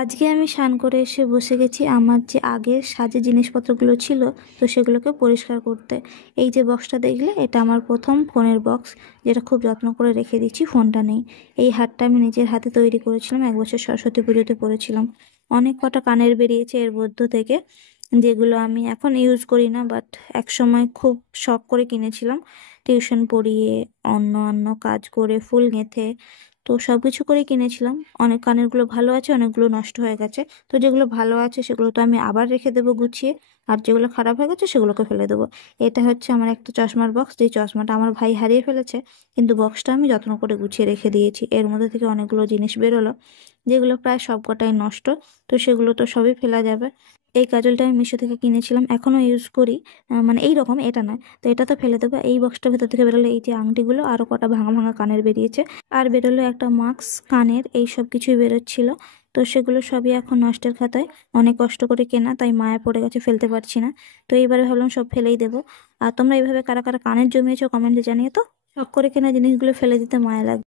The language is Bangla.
আজকে আমি স্নান করে এসে বসে গেছি আমার যে আগের সাজের জিনিসপত্রগুলো ছিল, তো সেগুলোকে পরিষ্কার করতে। এই যে বক্সটা দেখলে, এটা আমার প্রথম ফোনের বক্স, যেটা খুব যত্ন করে রেখে দিচ্ছি। ফোনটা নেই। এই হারটা আমি নিজের হাতে তৈরি করেছিলাম, এক বছর সরস্বতী পুজোতে পরেছিলাম। অনেক কটা কানের বেরিয়েছে এর মধ্য থেকে, যেগুলো আমি এখন ইউজ করি না, বাট এক সময় খুব শখ করে কিনেছিলাম। টিউশন পড়িয়ে, অন্য অন্য কাজ করে, ফুল গেঁথে, তো সবকিছু করে কিনেছিলাম। অনেক কানেরগুলো ভালো আছে, অনেকগুলো নষ্ট হয়ে গেছে। তো যেগুলো ভালো আছে সেগুলো তো আমি আবার রেখে দেবো গুছিয়ে, আর যেগুলো খারাপ হয়ে গেছে সেগুলোকে ফেলে দেবো। এটা হচ্ছে আমার একটা চশমার বক্স, যে চশমাটা আমার ভাই হারিয়ে ফেলেছে, কিন্তু বক্সটা আমি যত্ন করে গুছিয়ে রেখে দিয়েছি। এর মধ্যে থেকে অনেকগুলো জিনিস বেরোলো, যেগুলো প্রায় সবকটাই নষ্ট। তো সেগুলো তো সবই ফেলা যাবে। এই কাজলটা আমি মিশো থেকে কিনেছিলাম, এখনো ইউজ করি। মানে এই রকম, এটা নয়। তো এটা তো ফেলে দেবো। এই বক্সটার ভেতর থেকে বেরোলো এই যে আংটিগুলো, আরো কটা ভাঙা ভাঙা কানের বেরিয়েছে, আর বেরোলো একটা মাস্ক, কানের, এই সব কিছুই বেরোচ্ছিল। তো সেগুলো সবই এখন নষ্টের খাতায়। অনেক কষ্ট করে কেনা, তাই মায়া পড়ে গেছে, ফেলতে পারছি না। তো এইবারে ভাবলাম সব ফেলেই দেবো। আর তোমরা এইভাবে কারা কারা কানের জমিয়েছো কমেন্টে জানিয়ে তো। শখ করে কেনা জিনিসগুলো ফেলে দিতে মায়া লাগে।